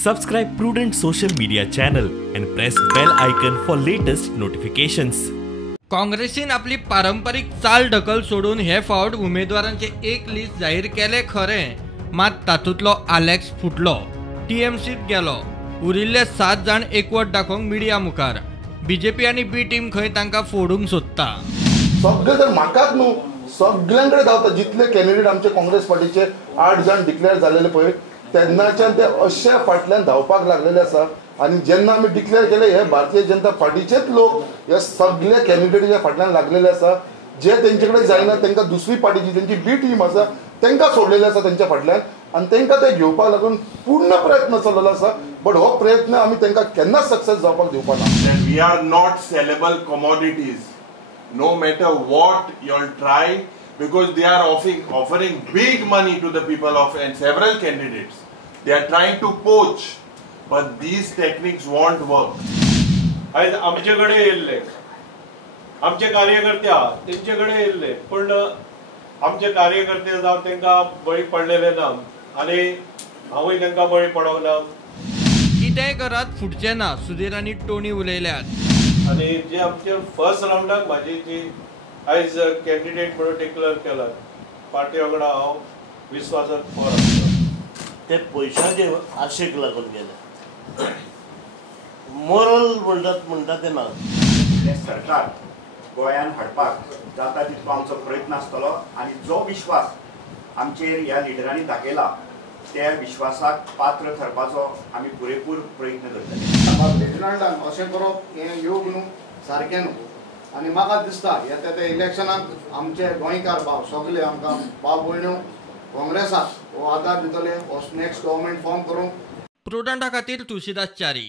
Subscribe Prudent social media channel and press bell icon for latest notifications. काँग्रेसीन आपली पारंपरिक चाल ढकल सोडून हे फावट उमेदवारांचे एक लिस्ट जाहीर केले खरें, मात तातूंतलो आलेक्स फुटलो, टीएमसीत गेलो. उरिल्ले 7 जाण एकवट दाखोवंक मिडिया मुखार. बीजेपी आनी बी टीम खंय तांकां फोडूंक सोदता. सगळे तर म्हाकाच न्हू, सगळ्यांकडे धांवता. जितले कॅन्डिडेट आमचे काँग्रेस पार्टीचे 8 जाण डिक्लेअर झालेले पळय, तेन्नाच्यान ते अशे फाटल्यान धांवपाक लागलेले आसा. आणि जेन्ना आमी डिक्लेअर केले, हे भारतीय जनता पार्टीचेच लोक हे सगळे कॅन्डिडेटीच्या फाटल्यान लागलेले आसा. जे तेंचे कडेन जायना तांकां दुसरी पार्टीची तेंची बी टीम आसा तांकां सोडलेले आसा तेंच्या फाटल्यान, आनी तांकां ते घेवपाक लागून पूर्ण प्रयत्न चललेलो आसा. बट हो प्रयत्न आमी तांकां केन्नाच सक्सेस जावपाक दिवपाक ना. We are not sellable commodities, no matter what you'll try, because they are offering big money to the people of, and several candidates. They are trying to poach, but these techniques won't work. आज आमच्याकडे येयल्ले आमचे कार्यकर्ते तेंचेकडे येयल्ले, पण आमचे कार्यकर्ते जावन तांकां बळी पडलेले ना, आनी हांवूय तांकां बळी पडोंक ना. कितेंय करात फुटचे ना, सुधीर आनी टोनी उलयल्यात. आणि जे आमचे फर्स्ट राउंडाक म्हाजी जी आयज कॅन्डिडेट म्हणून डिक्लेअर केला, पार्टी वांगडा हांव विश्वासात फॉर आसता. ते पयशांचे आशेक लागून गेले. मोरल म्हणटा ते ना. सरकार गोंयान हाडपाक जाता तितको आमचो प्रयत्न आसतलो, आनी जो विश्वास आमचेर ह्या लिडरांनी दाखयला त्या विश्वासाक पात्र ठरपाचो आमी पुरेपूर प्रयत्न करतले. लेफ्टनंटान अशें करप हें योग न्हू, सारकें न्हू. आनी म्हाका दिसता येता त्या इलेक्शनाक आमचे गोंयकार भाव सगळे आमकां भाव भयण्यो काँग्रेसाक हो आदार दितले, हो नेक्स्ट गव्हर्मेंट फॉर्म करूंक. प्रुडंटा खातीर तुळशीदास च्यारी.